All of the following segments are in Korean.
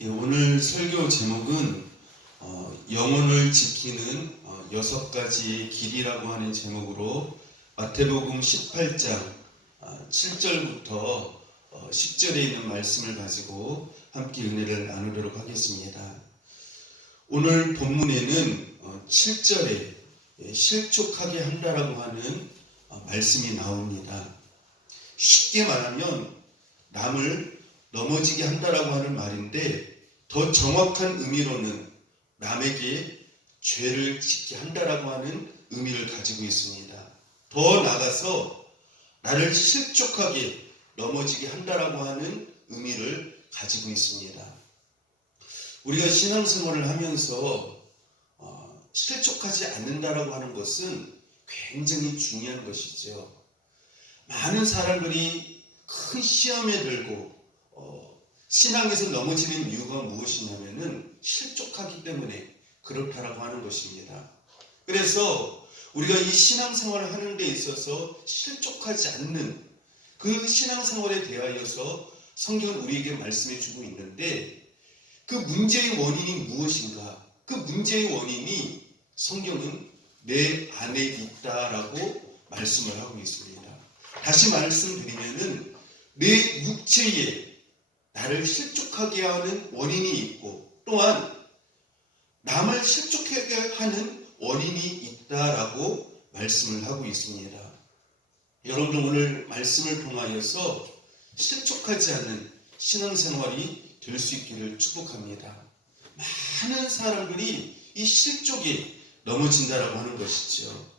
오늘 설교 제목은 영혼을 지키는 6가지의 길이라고 하는 제목으로 마태복음 18장 7절부터 10절에 있는 말씀을 가지고 함께 은혜를 나누도록 하겠습니다. 오늘 본문에는 7절에 실족하게 한다라고 하는 말씀이 나옵니다. 쉽게 말하면 남을 넘어지게 한다라고 하는 말인데, 더 정확한 의미로는 남에게 죄를 짓게 한다라고 하는 의미를 가지고 있습니다. 더 나아가서 나를 실족하게 넘어지게 한다라고 하는 의미를 가지고 있습니다. 우리가 신앙생활을 하면서 실족하지 않는다라고 하는 것은 굉장히 중요한 것이죠. 많은 사람들이 큰 시험에 들고 신앙에서 넘어지는 이유가 무엇이냐면은 실족하기 때문에 그렇다라고 하는 것입니다. 그래서 우리가 이 신앙생활을 하는 데 있어서 실족하지 않는 그 신앙생활에 대하여서 성경은 우리에게 말씀해 주고 있는데, 그 문제의 원인이 무엇인가? 그 문제의 원인이 성경은 내 안에 있다라고 말씀을 하고 있습니다. 다시 말씀드리면은 내 육체에 나를 실족하게 하는 원인이 있고, 또한 남을 실족하게 하는 원인이 있다라고 말씀을 하고 있습니다. 여러분들 오늘 말씀을 통하여서 실족하지 않는 신앙생활이 될 수 있기를 축복합니다. 많은 사람들이 이 실족에 넘어진다라고 하는 것이죠.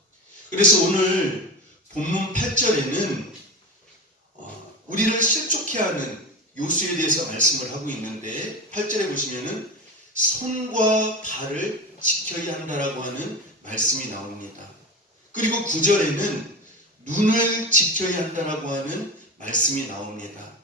그래서 오늘 본문 8절에는 우리를 실족해 하는 요소에 대해서 말씀을 하고 있는데, 8절에 보시면은 손과 발을 지켜야 한다라고 하는 말씀이 나옵니다. 그리고 9절에는 눈을 지켜야 한다라고 하는 말씀이 나옵니다.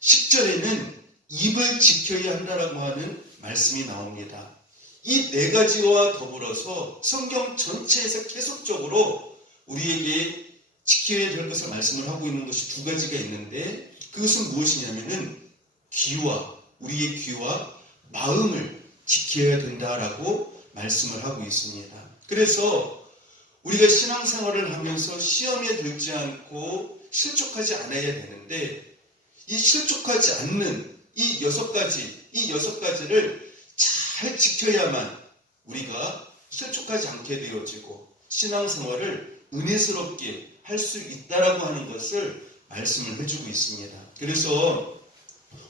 10절에는 입을 지켜야 한다라고 하는 말씀이 나옵니다. 이 네 가지와 더불어서 성경 전체에서 계속적으로 우리에게 지켜야 될 것을 말씀을 하고 있는 것이 두 가지가 있는데, 그것은 무엇이냐면은 우리의 귀와 마음을 지켜야 된다라고 말씀을 하고 있습니다. 그래서 우리가 신앙생활을 하면서 시험에 들지 않고 실족하지 않아야 되는데, 이 실족하지 않는 이 여섯 가지를 잘 지켜야만 우리가 실족하지 않게 되어지고 신앙생활을 은혜스럽게 할 수 있다라고 하는 것을 말씀을 해주고 있습니다. 그래서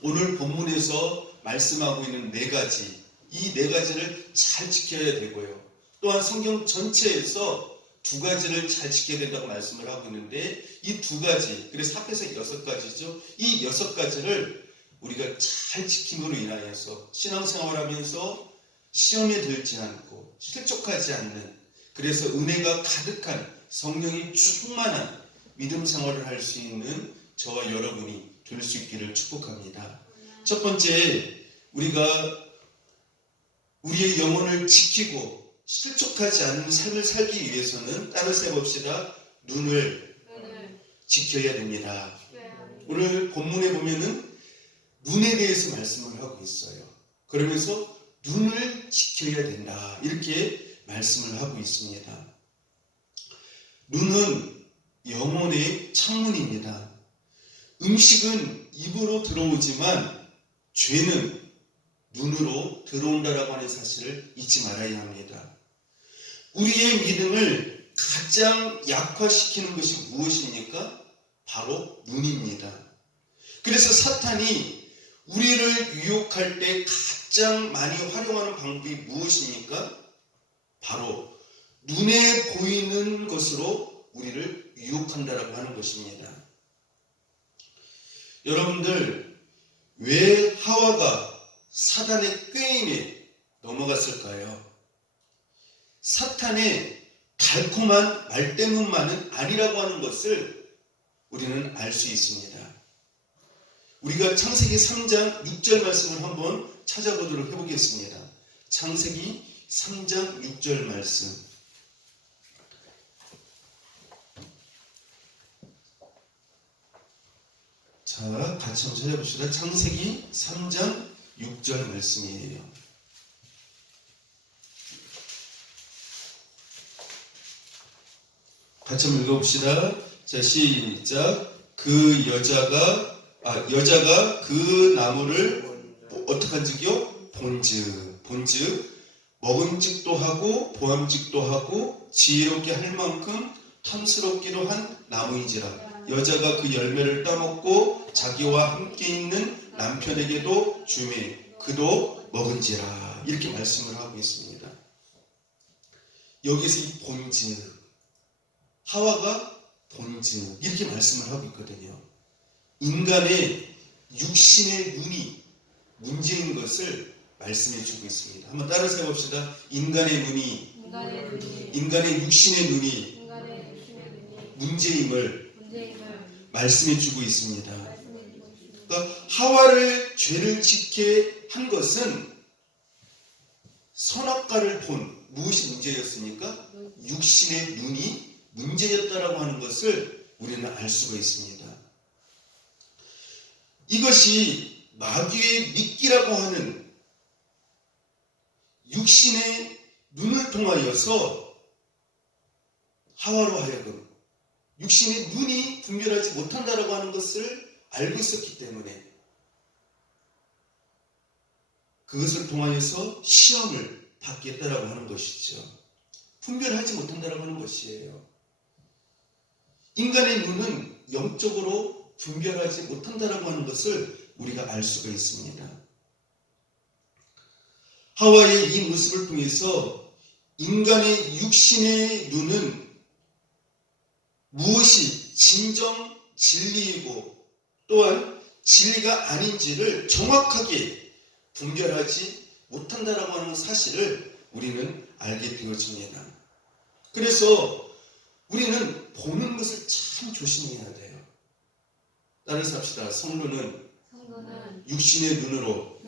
오늘 본문에서 말씀하고 있는 이 네 가지를 잘 지켜야 되고요. 또한 성경 전체에서 두 가지를 잘 지켜야 된다고 말씀을 하고 있는데, 이 두 가지, 그래서 합해서 6가지죠. 이 6가지를 우리가 잘 지킴으로 인하여서 신앙생활하면서 시험에 들지 않고 실족하지 않는, 그래서 은혜가 가득한 성령이 충만한 믿음 생활을 할 수 있는 저와 여러분이 될 수 있기를 축복합니다. 첫 번째, 우리가 우리의 영혼을 지키고 실족하지 않는 삶을 살기 위해서는, 따라서 해봅시다. 눈을 지켜야 됩니다. 오늘 본문에 보면은 눈에 대해서 말씀을 하고 있어요. 그러면서 눈을 지켜야 된다, 이렇게 말씀을 하고 있습니다. 눈은 영혼의 창문입니다. 음식은 입으로 들어오지만 죄는 눈으로 들어온다라고 하는 사실을 잊지 말아야 합니다. 우리의 믿음을 가장 약화시키는 것이 무엇입니까? 바로 눈입니다. 그래서 사탄이 우리를 유혹할 때 가장 많이 활용하는 방법이 무엇입니까? 바로 눈에 보이는 것으로 우리를 유혹한다라고 하는 것입니다. 여러분들, 왜 하와가 사단의 꾀임에 넘어갔을까요? 사탄의 달콤한 말 때문만은 아니라고 하는 것을 우리는 알 수 있습니다. 우리가 창세기 3장 6절 말씀을 한번 찾아보도록 해보겠습니다. 창세기 3장 6절 말씀. 자, 같이 한번 찾아봅시다. 창세기 3장 6절 말씀이에요. 같이 한번 읽어봅시다. 자, 시작. 그 여자가 그 나무를 어떡한지요? 본즉 먹음직도 하고 보암직도 하고 지혜롭게 할 만큼 탐스럽기로 한 나무인지라. 여자가 그 열매를 따먹고 자기와 함께 있는 남편에게도 주매 그도 먹은지라. 이렇게 말씀을 하고 있습니다. 여기서 이 본즉, 하와가 본즉 이렇게 말씀을 하고 있거든요. 인간의 육신의 눈이 문제인 것을 말씀해 주고 있습니다. 한번 따라서 해봅시다. 인간의 육신의 눈이 문제임을 말씀해 주고 있습니다. 그러니까 하와를 죄를 짓게 한 것은 선악과를 본 무엇이 문제였습니까? 육신의 눈이 문제였다라고 하는 것을 우리는 알 수가 있습니다. 이것이 마귀의 미끼라고 하는 육신의 눈을 통하여서 하와로 하여금 육신의 눈이 분별하지 못한다라고 하는 것을 알고 있었기 때문에 그것을 통하여서 시험을 받겠다라고 하는 것이죠. 분별하지 못한다라고 하는 것이에요. 인간의 눈은 영적으로 분별하지 못한다라고 하는 것을 우리가 알 수가 있습니다. 하와의 이 모습을 통해서 인간의 육신의 눈은 무엇이 진정 진리이고 또한 진리가 아닌지를 정확하게 분별하지 못한다라고 하는 사실을 우리는 알게 되어집니다. 그래서 우리는 보는 것을 참 조심해야 돼요. 따라서 합시다. 성도는 육신의 눈으로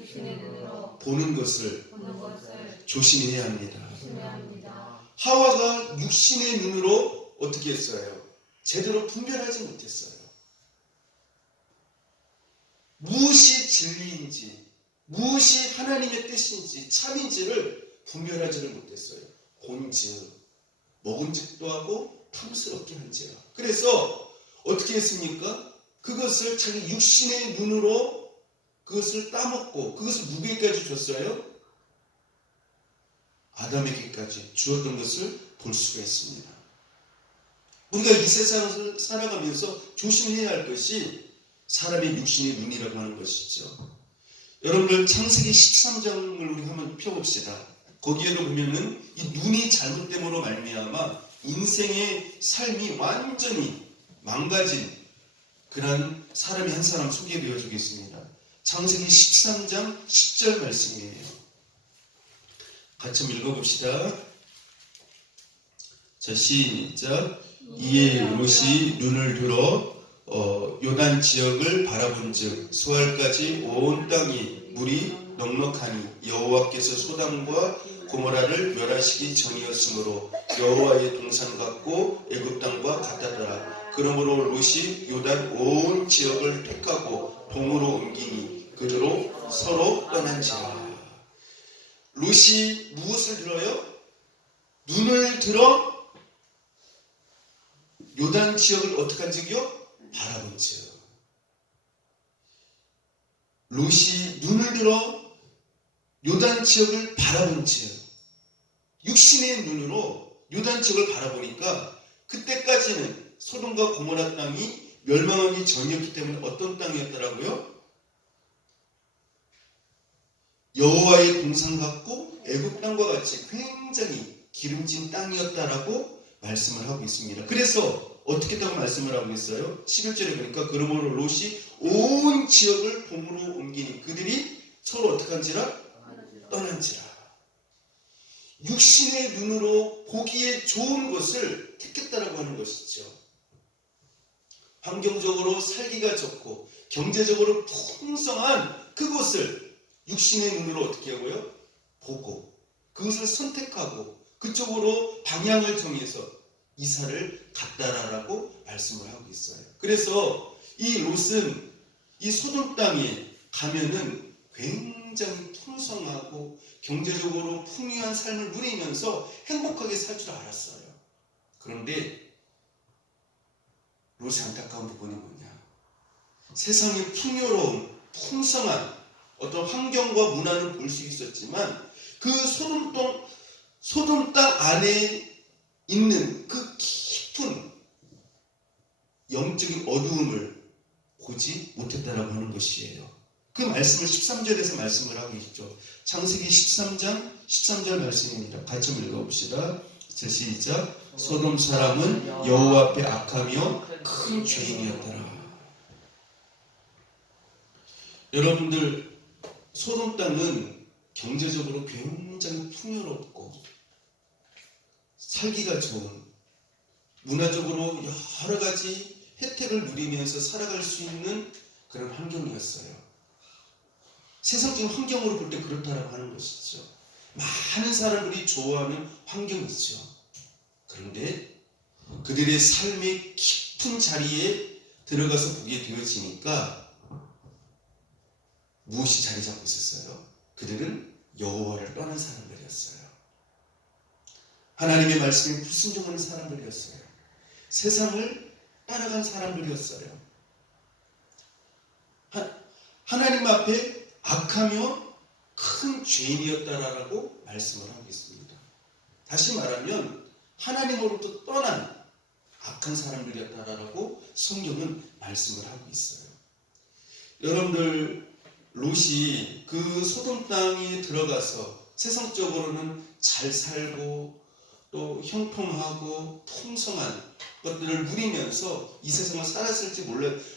보는 것을 조심해야 합니다. 하와가 육신의 눈으로 어떻게 했어요? 제대로 분별하지 못했어요. 무엇이 진리인지, 무엇이 하나님의 뜻인지, 참인지를 분별하지를 못했어요. 본즉, 먹은즉도 하고 탐스럽게 한지라. 그래서 어떻게 했습니까? 그것을 자기 육신의 눈으로 그것을 따먹고 그것을 누구에게까지 줬어요? 아담에게까지 주었던 것을 볼 수가 있습니다. 우리가 이 세상을 살아가면서 조심해야 할 것이 사람의 육신의 눈이라고 하는 것이죠. 여러분들 창세기 13장을 우리 한번 펴봅시다. 거기에도 보면은 이 눈이 잘못됨으로 말미암아 인생의 삶이 완전히 망가진 그런 사람이 한 사람 소개되어 주겠습니다. 창세기 13장 10절 말씀이에요. 같이 한번 읽어봅시다. 자, 시작. 이에 롯이 눈을 들어 요단 지역을 바라본즉 수알까지 온 땅이 물이 넉넉하니 여호와께서 소돔과 고모라를 멸하시기 전이었으므로 여호와의 동산 같고 애굽 땅과 같았더라. 그러므로 롯이 요단 온 지역을 택하고 동으로 옮기니 그대로 서로 떠난지라. 롯이 무엇을 들어요? 눈을 들어 요단 지역을 어떻게 한지요? 바라본즉. 롯이 눈을 들어 요단 지역을 바라본즉 육신의 눈으로 요단 지역을 바라보니까 그때까지는 소돔과 고모라 땅이 멸망하기 전이었기 때문에 어떤 땅이었더라고요? 여호와의 동산 같고 애굽 땅과 같이 굉장히 기름진 땅이었다라고 말씀을 하고 있습니다. 그래서 어떻게 했다고 말씀을 하고 있어요? 11절에 보니까 그러므로 롯이 온 지역을 동으로 옮기니 그들이 서로 어떻게 한지라? 떠난지라. 육신의 눈으로 보기에 좋은 것을 택했다라고 하는 것이죠. 환경적으로 살기가 좋고 경제적으로 풍성한 그곳을 육신의 눈으로 어떻게 하고요? 보고 그것을 선택하고 그쪽으로 방향을 정해서 이사를 갔다라고 말씀을 하고 있어요. 그래서 이 롯은 이 소돔 땅에 가면은 굉장히 굉장히 풍성하고 경제적으로 풍요한 삶을 누리면서 행복하게 살 줄 알았어요. 그런데 롯의 안타까운 부분이 뭐냐? 세상의 풍요로운 풍성한 어떤 환경과 문화는 볼 수 있었지만 그 소돔 땅 안에 있는 그 깊은 영적인 어두움을 보지 못했다라고 하는 것이에요. 그 말씀을 13절에서 말씀을 하고 있죠. 창세기 13장 13절 말씀입니다. 같이 한번 읽어봅시다. 자, 시작. 소돔 사람은 여호와 앞에 악하며 큰 죄인이었더라. 여러분들, 소돔 땅은 경제적으로 굉장히 풍요롭고 살기가 좋은, 문화적으로 여러 가지 혜택을 누리면서 살아갈 수 있는 그런 환경이었어요. 세상적인 환경으로 볼 때 그렇다라고 하는 것이죠. 많은 사람들이 좋아하는 환경이죠. 그런데 그들의 삶의 깊은 자리에 들어가서 보게 되어지니까 무엇이 자리 잡고 있었어요? 그들은 여호와를 떠난 사람들이었어요. 하나님의 말씀에 불순종하는 사람들이었어요. 세상을 따라간 사람들이었어요. 하나님 앞에 악하며 큰 죄인이었다라고 말씀을 하고 있습니다. 다시 말하면 하나님으로부터 떠난 악한 사람들이었다라고 성경은 말씀을 하고 있어요. 여러분들, 롯이 그 소돔 땅에 들어가서 세상적으로는 잘 살고 또 형통하고 풍성한 것들을 누리면서 이 세상을 살았을지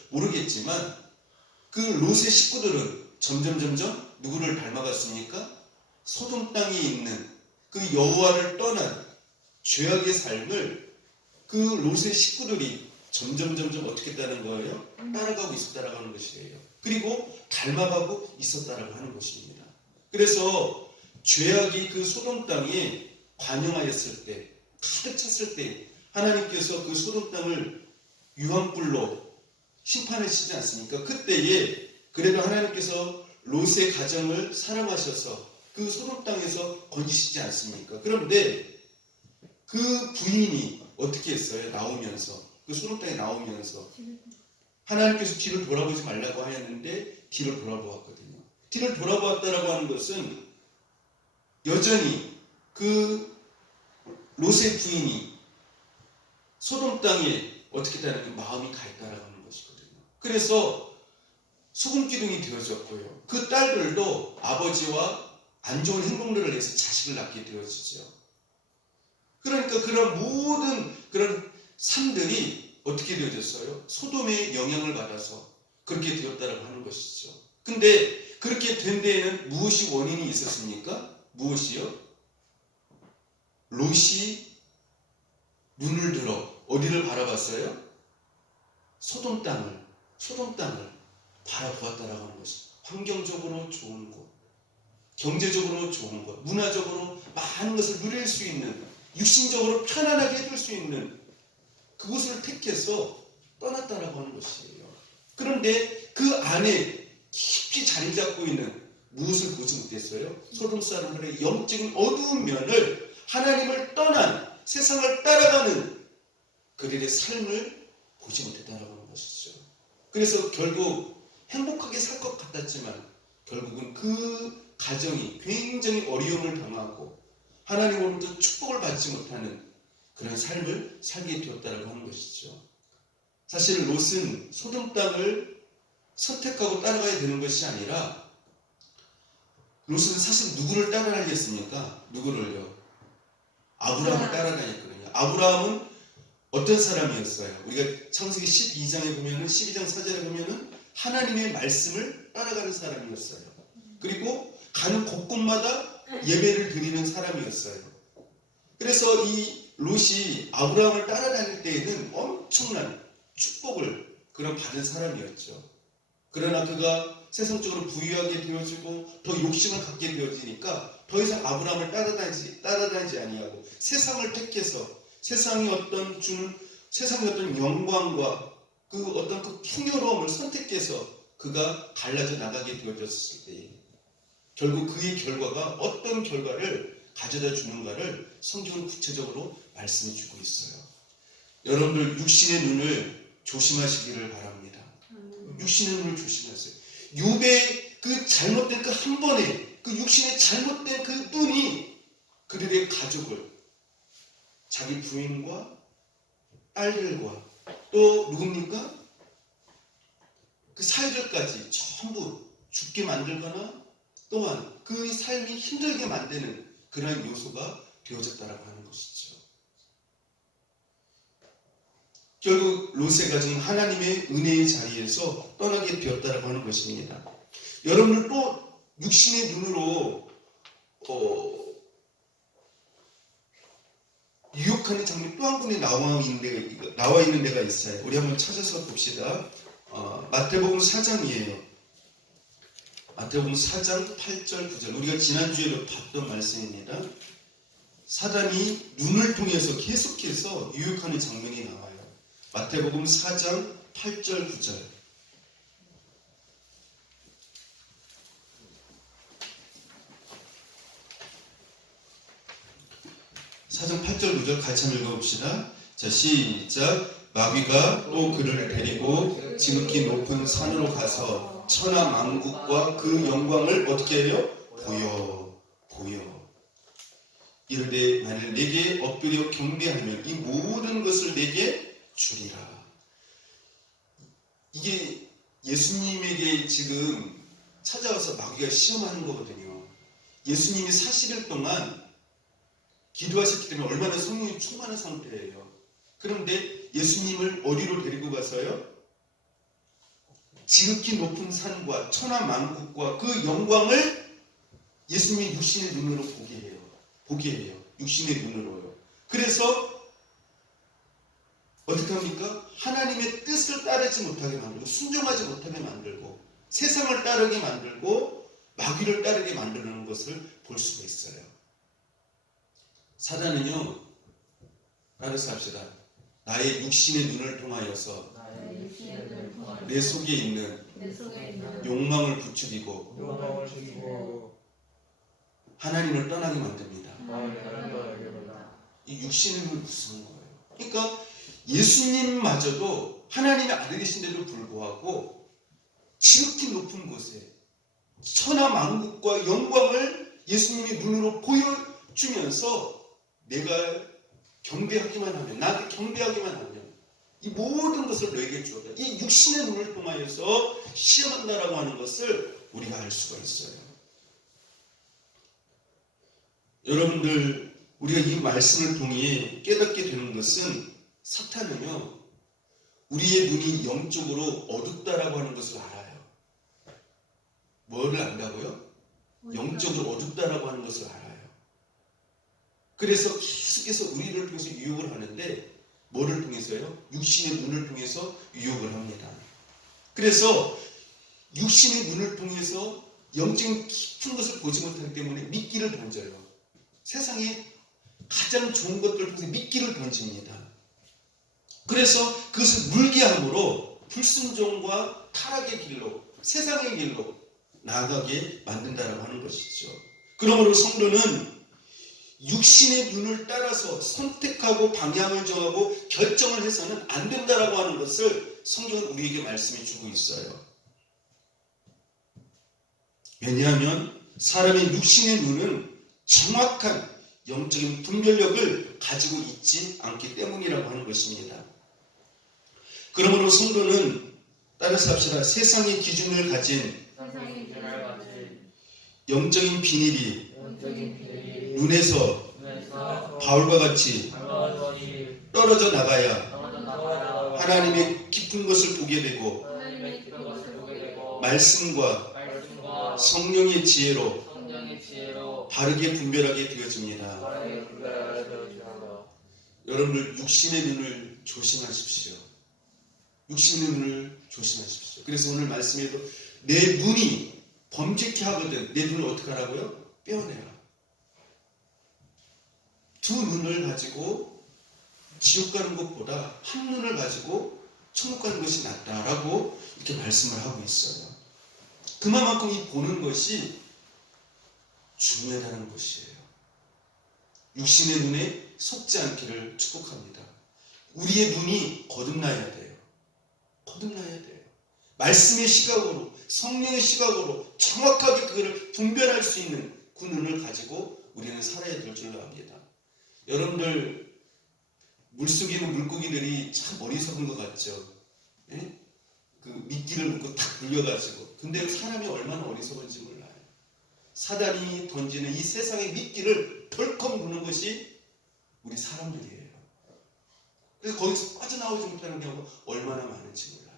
모르겠지만 그 롯의 식구들은 점점 누구를 닮아갔습니까? 소돔 땅에 있는 그 여호와를 떠난 죄악의 삶을 그 롯의 식구들이 점점 어떻게 했다는 거예요? 따라가고 있었다라고 하는 것이에요. 그리고 닮아가고 있었다라고 하는 것입니다. 그래서 죄악이 그 소돔 땅에 관영하였을 때, 가득 찼을 때 하나님께서 그 소돔 땅을 유황불로 심판하시지 않습니까? 그때에 그래도 하나님께서 롯의 가정을 사랑하셔서 그 소돔 땅에서 건지시지 않습니까? 그런데 그 부인이 어떻게 했어요? 나오면서, 그 소돔 땅에 나오면서 하나님께서 뒤를 돌아보지 말라고 하였는데 뒤를 돌아보았거든요. 뒤를 돌아보았다라고 하는 것은 여전히 그 롯의 부인이 소돔 땅에 어떻게 했다는 마음이 가 있다라고 하는 것이거든요. 그래서 소금 기둥이 되어졌고요. 그 딸들도 아버지와 안 좋은 행동들을 해서 자식을 낳게 되어지죠. 그러니까 그런 모든 그런 삶들이 어떻게 되어졌어요? 소돔의 영향을 받아서 그렇게 되었다라고 하는 것이죠. 근데 그렇게 된 데에는 무엇이 원인이 있었습니까? 무엇이요? 롯이 눈을 들어 어디를 바라봤어요? 소돔 땅을 바라보았다라고 하는 것이. 환경적으로 좋은 곳, 경제적으로 좋은 곳, 문화적으로 많은 것을 누릴 수 있는, 육신적으로 편안하게 해줄 수 있는 그곳을 택해서 떠났다라고 하는 것이에요. 그런데 그 안에 깊이 자리 잡고 있는 무엇을 보지 못했어요? 소돔 사람들의 영적인 어두운 면을, 하나님을 떠난 세상을 따라가는 그들의 삶을 보지 못했다라고 하는 것이죠. 그래서 결국 행복하게 살 것 같았지만 결국은 그 가정이 굉장히 어려움을 당하고 하나님으로부터 축복을 받지 못하는 그런 삶을 살게 되었다라고 하는 것이죠. 사실 롯은 소돔 땅을 선택하고 따라가야 되는 것이 아니라, 롯은 사실 누구를 따라다녔습니까? 누구를요? 아브라함을 따라다녔거든요. 아브라함은 어떤 사람이었어요? 우리가 창세기 12장에 보면은, 12장 4절에 보면은 하나님의 말씀을 따라가는 사람이었어요. 그리고 가는 곳곳마다 예배를 드리는 사람이었어요. 그래서 이 롯이 아브라함을 따라다닐 때에는 엄청난 축복을 그런 받은 사람이었죠. 그러나 그가 세상적으로 부유하게 되어지고 더 욕심을 갖게 되어지니까 더 이상 아브라함을 따라다니지 아니하고 세상을 택해서 세상의 어떤 영광과 그 어떤 그 풍요로움을 선택해서 그가 갈라져 나가게 되어졌을 때, 결국 그의 결과가 어떤 결과를 가져다 주는가를 성경은 구체적으로 말씀해 주고 있어요. 여러분들 육신의 눈을 조심하시기를 바랍니다. 육신의 눈을 조심하세요. 욥의 그 잘못된 그 한 번에 그 육신의 잘못된 그 눈이 그들의 가족을, 자기 부인과 딸들과 또 누굽니까? 그 사회들까지 전부 죽게 만들거나 또한 그 삶이 힘들게 만드는 그러한 요소가 되어졌다라고 하는 것이죠. 결국 롯의 가정은 하나님의 은혜의 자리에서 떠나게 되었다라고 하는 것입니다. 여러분들 또 육신의 눈으로 유혹하는 장면 또 한 군데 나와 있는 데가 있어요. 우리 한번 찾아서 봅시다. 마태복음 4장이에요. 마태복음 4장 8절 9절. 우리가 지난주에도 봤던 말씀입니다. 사단이 눈을 통해서 계속해서 유혹하는 장면이 나와요. 마태복음 4장 8절 9절. 사장 8절 9절 같이 한번 읽어봅시다. 자, 시작. 마귀가 또 그를 데리고 지극히 높은 산으로 가서 천하 만국과 그 영광을 어떻게 해요? 보여. 이르되 만일 내게 엎드려 경배하면 이 모든 것을 내게 주리라. 이게 예수님에게 지금 찾아와서 마귀가 시험하는 거거든요. 예수님이 40일 동안 기도하셨기 때문에 얼마나 성령이 충만한 상태예요. 그런데 예수님을 어디로 데리고 가서요? 지극히 높은 산과 천하 만국과 그 영광을 예수님의 육신의 눈으로 보게 해요. 육신의 눈으로요. 그래서 어떻게 합니까? 하나님의 뜻을 따르지 못하게 만들고 순종하지 못하게 만들고 세상을 따르게 만들고 마귀를 따르게 만드는 것을 볼 수가 있어요. 사단은요, 따라서 합시다. 나의 육신의 눈을 통하여서 내 속에 있는 욕망을 부추기고 하나님을 떠나게 만듭니다. 이 육신의 눈을 무서운 거예요. 그러니까 예수님마저도 하나님의 아들이신데도 불구하고 지극히 높은 곳에 천하 만국과 영광을 예수님의 눈으로 보여주면서 내가 경배하기만 하면, 나한테 경배하기만 하면 이 모든 것을 너에게 주었다. 이 육신의 눈을 통하여서 시험한다라고 하는 것을 우리가 알 수가 있어요. 여러분들, 우리가 이 말씀을 통해 깨닫게 되는 것은 사탄은요, 우리의 눈이 영적으로 어둡다라고 하는 것을 알아요. 뭐를 안다고요? 영적으로 어둡다라고 하는 것을 알아요. 그래서 계속해서 우리를 통해서 유혹을 하는데 뭐를 통해서요? 육신의 눈을 통해서 유혹을 합니다. 그래서 육신의 눈을 통해서 영적인 깊은 것을 보지 못하기 때문에 미끼를 던져요. 세상에 가장 좋은 것들을 통해서 미끼를 던집니다. 그래서 그것을 물게 함으로 불순종과 타락의 길로, 세상의 길로 나아가게 만든다라고 하는 것이죠. 그러므로 성도는 육신의 눈을 따라서 선택하고 방향을 정하고 결정을 해서는 안 된다라고 하는 것을 성경은 우리에게 말씀해 주고 있어요. 왜냐하면 사람의 육신의 눈은 정확한 영적인 분별력을 가지고 있지 않기 때문이라고 하는 것입니다. 그러므로 성도는 따라서 합시다. 세상의 기준을 가진 영적인 비닐이 눈에서 바울과 같이 떨어져 나가야 하나님의 깊은 것을 보게 되고 말씀과 성령의 지혜로 바르게 분별하게 되어집니다. 여러분들 육신의 눈을 조심하십시오. 육신의 눈을 조심하십시오. 그래서 오늘 말씀에도 내 눈이 범죄케 하거든 내 눈을 어떻게 하라고요? 빼어내라. 두 눈을 가지고 지옥 가는 것보다 한 눈을 가지고 천국 가는 것이 낫다라고 이렇게 말씀을 하고 있어요. 그만큼 이 보는 것이 중요하다는 것이에요. 육신의 눈에 속지 않기를 축복합니다. 우리의 눈이 거듭나야 돼요. 거듭나야 돼요. 말씀의 시각으로, 성령의 시각으로 정확하게 그것을 분별할 수 있는 그 눈을 가지고 우리는 살아야 될 줄로 압니다. 여러분들 물속에 있는 물고기들이 참 어리석은 것 같죠? 예? 그 미끼를 묶고 탁 물려가지고. 근데 사람이 얼마나 어리석은지 몰라요. 사단이 던지는 이 세상의 미끼를 덜컥 무는 것이 우리 사람들이에요. 그래서 거기서 빠져나오지 못하는 경우가 얼마나 많은지 몰라요.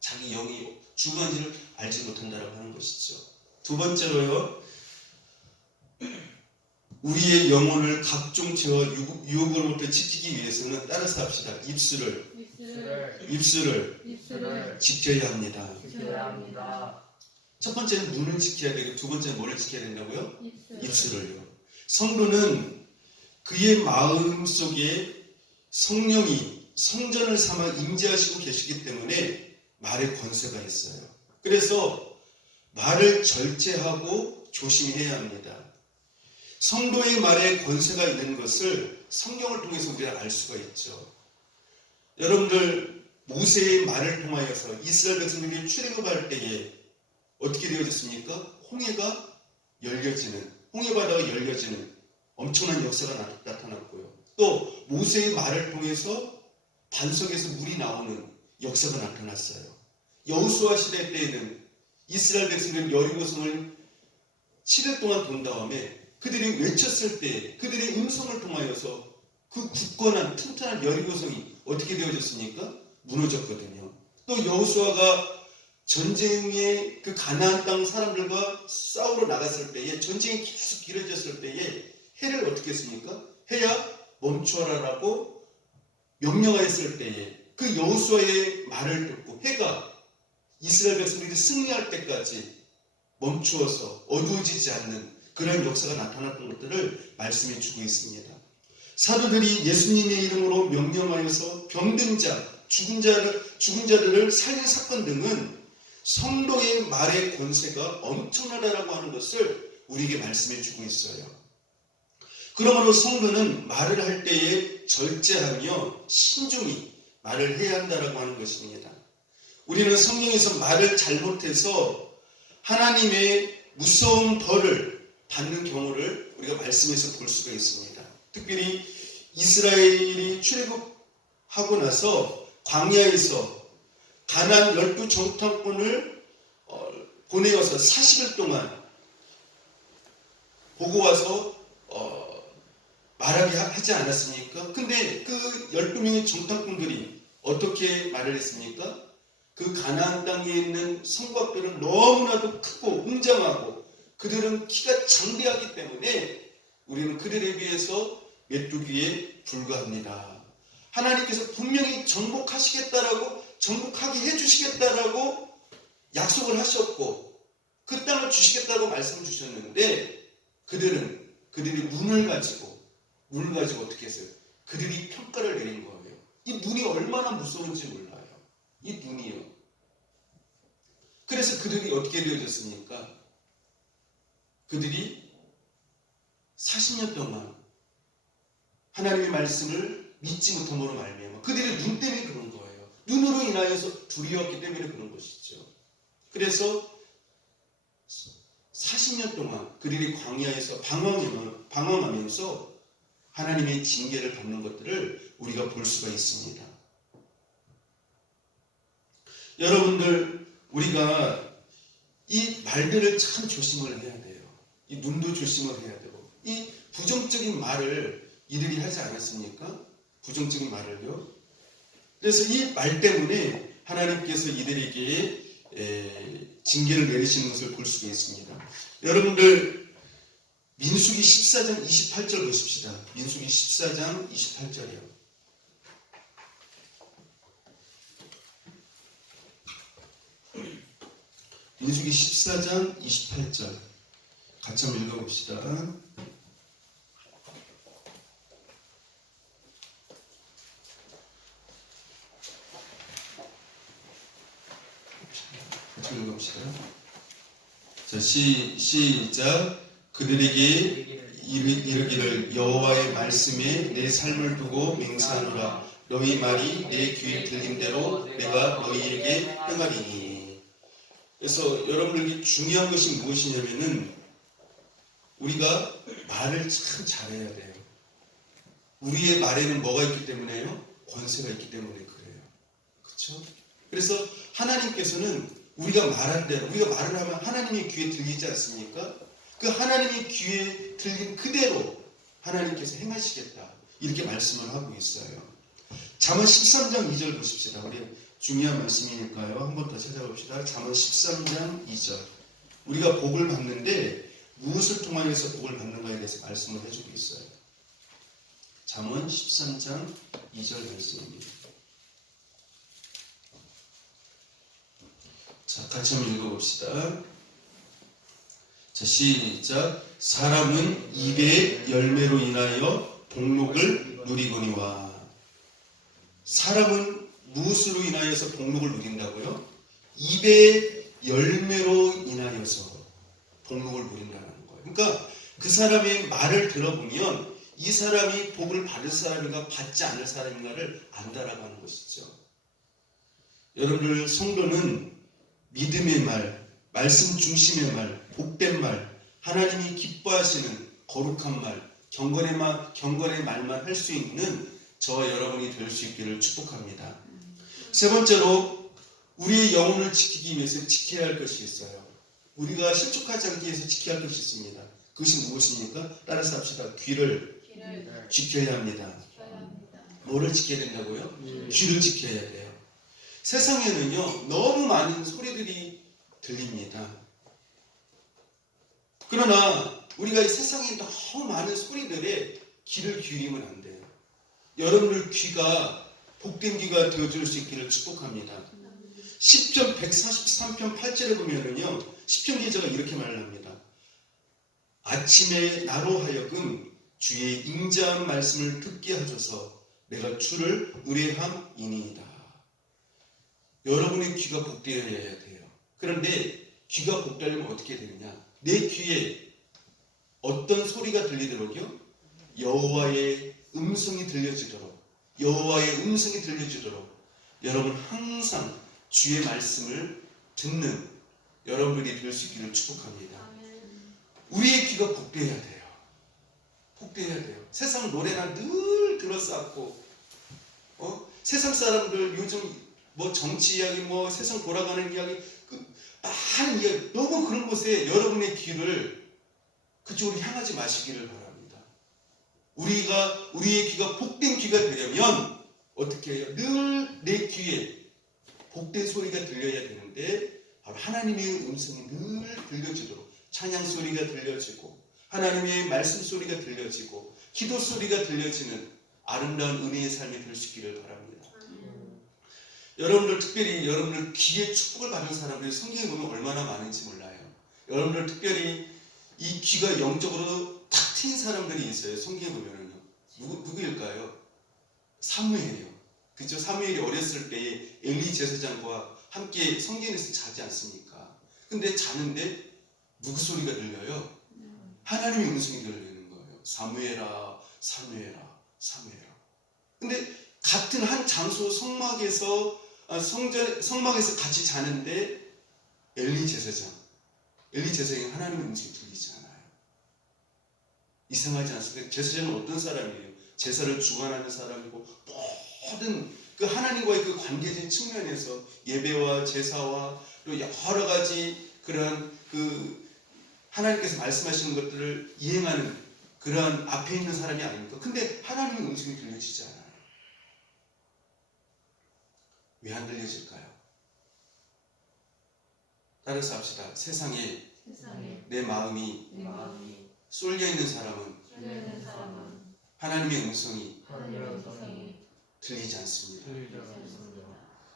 자기 영이 중요한지를 알지 못한다라고 하는 것이죠. 두 번째로요, 우리의 영혼을 각종 죄와 유혹으로부터 지키기 위해서는 따라서 합시다. 입술을 지켜야 합니다. 첫 번째는 눈을 지켜야 되고, 두 번째는 뭐를 지켜야 된다고요? 입술을요. 성도는 그의 마음 속에 성령이 성전을 삼아 임재하시고 계시기 때문에 말에 권세가 있어요. 그래서 말을 절제하고 조심해야 합니다. 성도의 말에 권세가 있는 것을 성경을 통해서 우리가 알 수가 있죠. 여러분들 모세의 말을 통하여서 이스라엘 백성들이 출애굽할 때에 어떻게 되어졌습니까? 홍해가 열려지는, 홍해바다가 열려지는 엄청난 역사가 나타났고요. 또 모세의 말을 통해서 반석에서 물이 나오는 역사가 나타났어요. 여호수아 시대 때에는 이스라엘 백성들이 여리고성을 7일 동안 돈 다음에 그들이 외쳤을 때 그들의 음성을 통하여서 그 굳건한 튼튼한 여리고성이 어떻게 되어졌습니까? 무너졌거든요. 또 여호수아가 전쟁에 그 가나안 땅 사람들과 싸우러 나갔을 때에 전쟁이 계속 길어졌을 때에 해를 어떻게 했습니까? 해야 멈춰라라고 명령하였을 때에 그 여호수아의 말을 듣고 해가 이스라엘 백성들이 승리할 때까지 멈추어서 어두워지지 않는 그런 역사가 나타났던 것들을 말씀해 주고 있습니다. 사도들이 예수님의 이름으로 명령하여서 병든 자, 죽은 자들을 살린 사건 등은 성도의 말의 권세가 엄청나다라고 하는 것을 우리에게 말씀해 주고 있어요. 그러므로 성도는 말을 할 때에 절제하며 신중히 말을 해야 한다라고 하는 것입니다. 우리는 성경에서 말을 잘못해서 하나님의 무서운 벌을 받는 경우를 우리가 말씀에서 볼 수가 있습니다. 특별히 이스라엘이 출애굽하고 나서 광야에서 가나안 12정탐꾼을 보내어서 40일 동안 보고 와서 말하게 하지 않았습니까? 근데 그 12명의 정탐꾼들이 어떻게 말을 했습니까? 그 가나안 땅에 있는 성곽들은 너무나도 크고 웅장하고 그들은 키가 장대하기 때문에 우리는 그들에 비해서 메뚜기에 불과합니다. 하나님께서 분명히 정복하시겠다라고, 정복하게 해주시겠다라고 약속을 하셨고 그 땅을 주시겠다고 말씀을 주셨는데 그들이 눈을 가지고 어떻게 했어요? 그들이 평가를 내린 거예요. 이 눈이 얼마나 무서운지 몰라요. 이 눈이요. 그래서 그들이 어떻게 되어졌습니까? 그들이 40년 동안 하나님의 말씀을 믿지 못함으로 말미암아 그들의 눈 때문에 그런 거예요. 눈으로 인하여서 두려웠기 때문에 그런 것이죠. 그래서 40년 동안 그들이 광야에서 방황하면서 하나님의 징계를 받는 것들을 우리가 볼 수가 있습니다. 여러분들, 우리가 이 말들을 참 조심을 해야 돼요. 이 눈도 조심을 해야 되고, 이 부정적인 말을 이들이 하지 않았습니까? 부정적인 말을요. 그래서 이 말 때문에 하나님께서 이들에게 징계를 내리시는 것을 볼 수가 있습니다. 여러분들, 민수기 14장 28절 보십시다. 민수기 14장 28절이요. 민수기 14장 28절 같이 한번 읽어봅시다. 같이 읽어봅시다. 자, 시작. 그들에게 이르기를 여호와의 말씀에 내 삶을 두고 맹세하노라. 너희 말이 내 귀에 들린 대로 내가 너희에게 행하리니. 그래서 여러분에게 중요한 것이 무엇이냐면은 우리가 말을 참 잘해야 돼요. 우리의 말에는 뭐가 있기 때문에요? 권세가 있기 때문에 그래요. 그렇죠? 그래서 하나님께서는 우리가 말한 대로, 우리가 말을 하면 하나님의 귀에 들리지 않습니까? 그 하나님의 귀에 들린 그대로 하나님께서 행하시겠다, 이렇게 말씀을 하고 있어요. 잠언 13장 2절 보십시다. 우리 중요한 말씀이니까요. 한 번 더 찾아봅시다. 잠언 13장 2절. 우리가 복을 받는데 무엇을 통하여서 복을 받는가에 대해서 말씀을 해주고 있어요. 잠언 13장 2절 말씀입니다. 자, 같이 한번 읽어봅시다. 자, 시작. 사람은 입의 열매로 인하여 복록을 누리거니와. 사람은 무엇으로 인하여서 복록을 누린다고요? 입의 열매로 인하여서 복록을 누린다는 거예요. 그러니까 그 사람의 말을 들어보면 이 사람이 복을 받을 사람인가 받지 않을 사람인가를 안다라고 하는 것이죠. 여러분들 성도는 믿음의 말, 말씀 중심의 말, 복된 말, 하나님이 기뻐하시는 거룩한 말, 경건의 말만 할 수 있는 저와 여러분이 될 수 있기를 축복합니다. 세 번째로 우리의 영혼을 지키기 위해서 지켜야 할 것이 있어요. 우리가 실족하지 않기 위해서 지켜야 할 것이 있습니다. 그것이 무엇입니까? 따라서 합시다. 귀를 지켜야 합니다. 뭐를 지켜야 된다고요? 귀를 지켜야 돼요. 세상에는요, 너무 많은 소리들이 들립니다. 그러나 우리가 이 세상에 너무 많은 소리들에 귀를 기울이면 안 돼요. 여러분들 귀가 복된 귀가 되어줄 수 있기를 축복합니다. 10편 143편 8절에 보면은요, 시편 기자가 이렇게 말을 합니다. 아침에 나로 하여금 주의 인자한 말씀을 듣게 하소서. 내가 주를 의뢰함이니이다. 여러분의 귀가 복되어야 돼요. 그런데 귀가 복되려면 어떻게 되느냐? 내 귀에 어떤 소리가 들리도록요? 여호와의 음성이 들려지도록, 여호와의 음성이 들려지도록 여러분 항상 주의 말씀을 듣는 여러분들이 될 수 있기를 축복합니다. 우리의 귀가 복되어야 돼요. 복되어야 돼요. 세상 노래나 늘 들어쌌고, 세상 사람들 요즘 뭐 정치 이야기, 뭐 세상 돌아가는 이야기, 많은 이야기, 너무 그런 곳에 여러분의 귀를 그쪽으로 향하지 마시기를 바랍니다. 우리의 귀가 복된 귀가 되려면 어떻게 해요? 늘 내 귀에 복된 소리가 들려야 되는데, 바로 하나님의 음성이 늘 들려지도록, 찬양 소리가 들려지고 하나님의 말씀 소리가 들려지고 기도 소리가 들려지는 아름다운 은혜의 삶이 될 수 있기를 바랍니다. 여러분들 특별히 여러분들 귀에 축복을 받은 사람들이 성경에 보면 얼마나 많은지 몰라요. 여러분들 특별히 이 귀가 영적으로 탁 트인 사람들이 있어요. 성경에 보면은요. 누구일까요? 사무엘이요. 그죠? 사무엘이 어렸을 때에 엘리 제사장과 함께 성전에서 자지 않습니까? 근데 자는데 누구 소리가 들려요? 하나님의 음성이 들리는 거예요. 사무엘아, 사무엘아, 사무엘아. 근데 같은 한 장소 성막에서 같이 자는데 엘리 제사장이 하나님의 음성이 들리지 않아요. 이상하지 않습니까? 제사장은 어떤 사람이에요? 제사를 주관하는 사람이고, 모든 그 하나님과의 그 관계적인 측면에서 예배와 제사와 또 여러 가지 그러한 그 하나님께서 말씀하시는 것들을 이행하는 그러한 앞에 있는 사람이 아닙니까? 근데 하나님의 음성이 들려지지 않아요. 왜 안 들려질까요? 따라서 합시다. 세상에 내 마음이 쏠려 있는 사람은 하나님의 음성이 들리지 않습니다.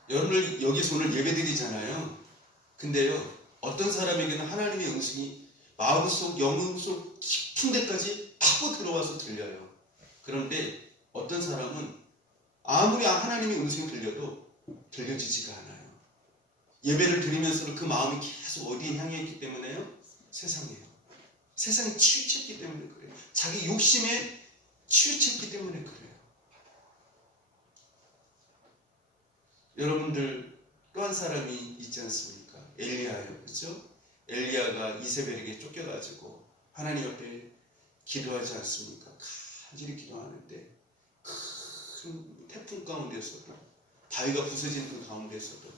여러분들 여기서 오늘 예배드리잖아요. 근데요, 어떤 사람에게는 하나님의 음성이 마음속, 영혼속 깊은 데까지 파고 들어와서 들려요. 그런데 어떤 사람은 아무리 하나님의 음성이 들려도 들려지지가 않아요. 예배를 드리면서 그 마음이 계속 어디에 향해 있기 때문에요? 세상이에요. 세상에 치우쳤기 때문에 그래요. 자기 욕심에 치우쳤기 때문에 그래요. 여러분들 또 한 사람이 있지 않습니까? 엘리야예요. 그렇죠? 엘리야가 이세벨에게 쫓겨가지고 하나님 옆에 기도하지 않습니까? 간절히 기도하는데 큰 태풍 가운데서도 바위가 부서진 그 가운데서도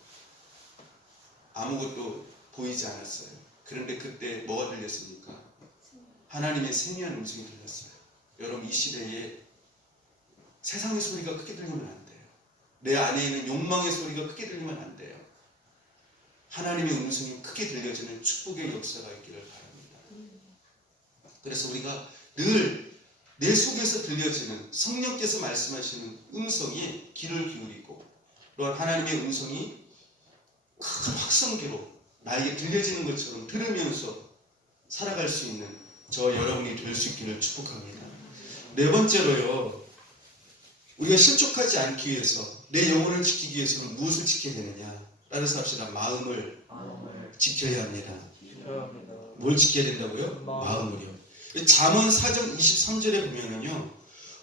아무것도 보이지 않았어요. 그런데 그때 뭐가 들렸습니까? 하나님의 세미한 음성이 들렸어요. 여러분 이 시대에 세상의 소리가 크게 들리면 안 돼요. 내 안에 있는 욕망의 소리가 크게 들리면 안 돼요. 하나님의 음성이 크게 들려지는 축복의 역사가 있기를 바랍니다. 그래서 우리가 늘 내 속에서 들려지는 성령께서 말씀하시는 음성에 귀를 기울이고 또한 하나님의 음성이 큰 확성기로 나에게 들려지는 것처럼 들으면서 살아갈 수 있는 저 여러분이 될 수 있기를 축복합니다. 네 번째로요. 우리가 실족하지 않기 위해서 내 영혼을 지키기 위해서는 무엇을 지켜야 되느냐? 따라서 합시다. 마음을 지켜야 합니다. 뭘 지켜야 된다고요? 마음을요. 잠언 4장 23절에 보면은요.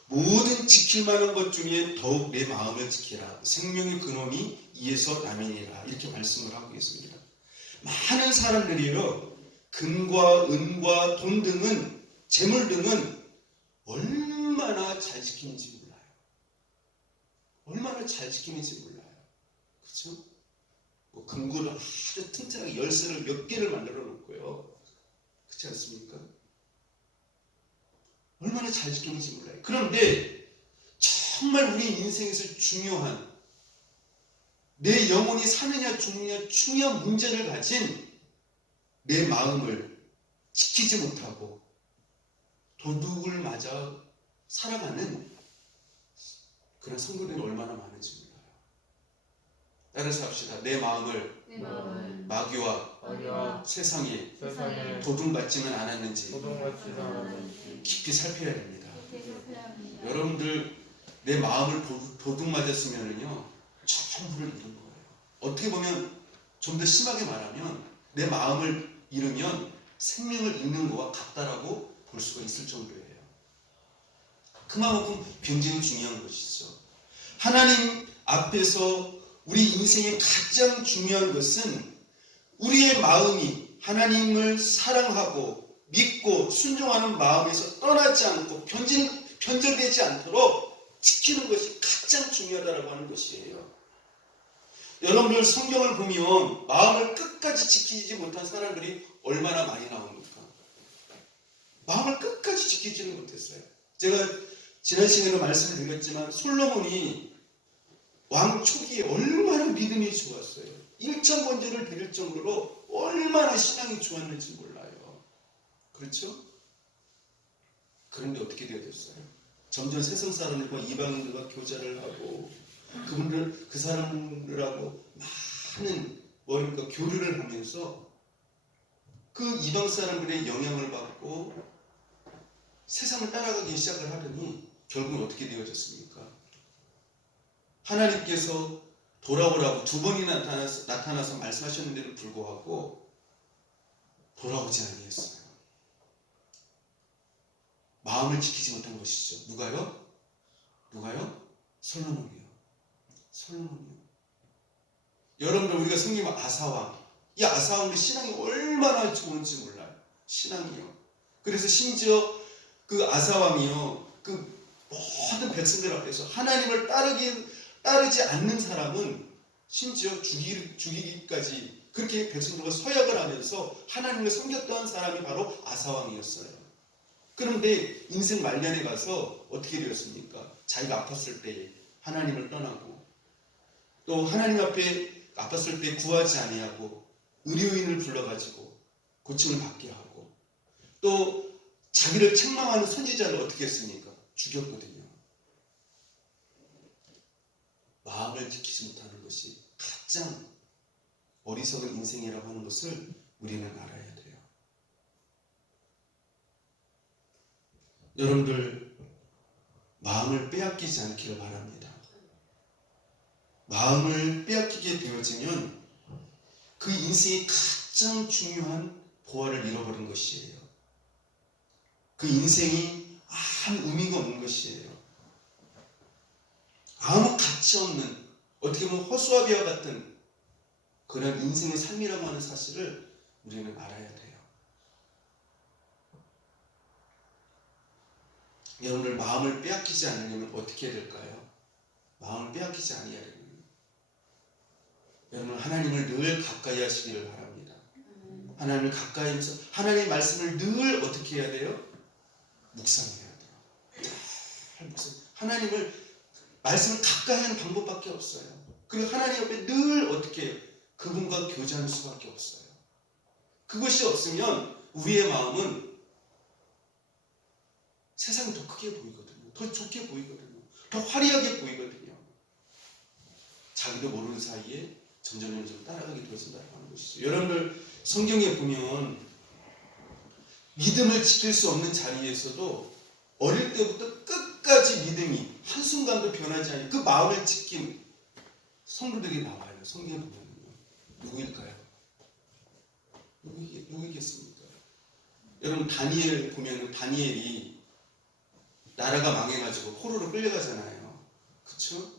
모든 지킬 만한 것 중에 더욱 내 마음을 지키라. 생명의 근원이 이에서 남이니라. 이렇게 말씀을 하고 있습니다. 많은 사람들이요. 금과 은과 돈 등은 재물 등은 얼마나 잘 지키는지 몰라요. 얼마나 잘 지키는지 몰라요. 그렇죠? 뭐 금고를 아주 튼튼하게 열쇠를 몇 개를 만들어 놓고요. 그렇지 않습니까? 얼마나 잘 지키는지 몰라요. 그런데 정말 우리 인생에서 중요한 내 영혼이 사느냐 죽느냐 중요한 문제를 가진 내 마음을 지키지 못하고 도둑을 맞아 살아가는 그런 성도들이 얼마나 많은지 몰라요. 따라서 합시다. 내 마음을 마귀와 세상에 도둑맞지는 않았는지 깊이 살펴야 됩니다. 여러분들 내 마음을 도둑맞았으면은요 전부를 잃은 거예요. 어떻게 보면 좀 더 심하게 말하면 내 마음을 잃으면 생명을 잃는 것과 같다라고 볼 수가 있을 정도예요. 그만큼 굉장히 중요한 것이죠. 하나님 앞에서 우리 인생의 가장 중요한 것은 우리의 마음이 하나님을 사랑하고 믿고 순종하는 마음에서 떠나지 않고 변절되지 않도록 지키는 것이 가장 중요하다고 하는 것이에요. 여러분들 성경을 보면 마음을 끝까지 지키지 못한 사람들이 얼마나 많이 나옵니까? 마음을 끝까지 지키지는 못했어요. 제가 지난 시간에 말씀을 드렸지만 솔로몬이 왕 초기에 얼마나 믿음이 좋았어요. 일천번제를 드릴 정도로 얼마나 신앙이 좋았는지 몰라요. 그렇죠? 그런데 어떻게 되었어요? 점점 세상 사람들과 이방인들과 교제를 하고 그 사람들하고 많은 뭐랄까 교류를 하면서 그 이방 사람들의 영향을 받고 세상을 따라가기 시작을 하더니 결국 어떻게 되어졌습니까? 하나님께서 돌아오라고 두 번이나 나타나서 말씀하셨는데도 불구하고 돌아오지 아니했어요. 마음을 지키지 못한 것이죠. 누가요? 솔로몬이요. 여러분들 우리가 성경 아사왕, 이 아사왕의 신앙이 얼마나 좋은지 몰라요. 신앙이요. 그래서 심지어 그 아사왕이요, 그 모든 백성들 앞에서 하나님을 따르지 않는 사람은 심지어 죽이기까지 그렇게 백성들과 서약을 하면서 하나님을 섬겼던 사람이 바로 아사왕이었어요. 그런데 인생 말년에 가서 어떻게 되었습니까? 자기가 아팠을 때 하나님을 떠나고 또 하나님 앞에 아팠을 때 구하지 아니하고 의료인을 불러가지고 고침을 받게 하고 또 자기를 책망하는 선지자를 어떻게 했습니까? 죽였거든요. 마음을 지키지 못하는 것이 가장 어리석은 인생이라고 하는 것을 우리는 알아야 돼요. 여러분들 마음을 빼앗기지 않기를 바랍니다. 마음을 빼앗기게 되어지면 그 인생의 가장 중요한 보화를 잃어버린 것이에요. 그 인생이 아무 의미가 없는 것이에요. 아무 가치 없는, 어떻게 보면 허수아비와 같은 그런 인생의 삶이라고 하는 사실을 우리는 알아야 돼요. 여러분들 마음을 빼앗기지 않으려면 어떻게 해야 될까요? 마음을 빼앗기지 아니하려면 여러분 하나님을 늘 가까이 하시기를 바랍니다. 하나님을 가까이 하면서 하나님의 말씀을 늘 어떻게 해야 돼요? 묵상해야 돼요. 잘 묵상. 하나님을 말씀을 가까이 하는 방법밖에 없어요. 그리고 하나님 옆에 늘 어떻게 해요? 그분과 교제하는 수밖에 없어요. 그것이 없으면 우리의 마음은 세상이 더 크게 보이거든요. 더 좋게 보이거든요. 더 화려하게 보이거든요. 자기도 모르는 사이에 점점 따라가게 되어진다고 하는 것이죠. 여러분들 성경에 보면 믿음을 지킬 수 없는 자리에서도 어릴 때부터 끝까지 믿음이 한순간도 변하지 않는 그 마음을 지킨 성도들이 나와요. 성경에 보면요. 누구일까요? 누구겠습니까? 여러분 다니엘 보면 다니엘이 나라가 망해가지고 포로로 끌려가잖아요. 그쵸?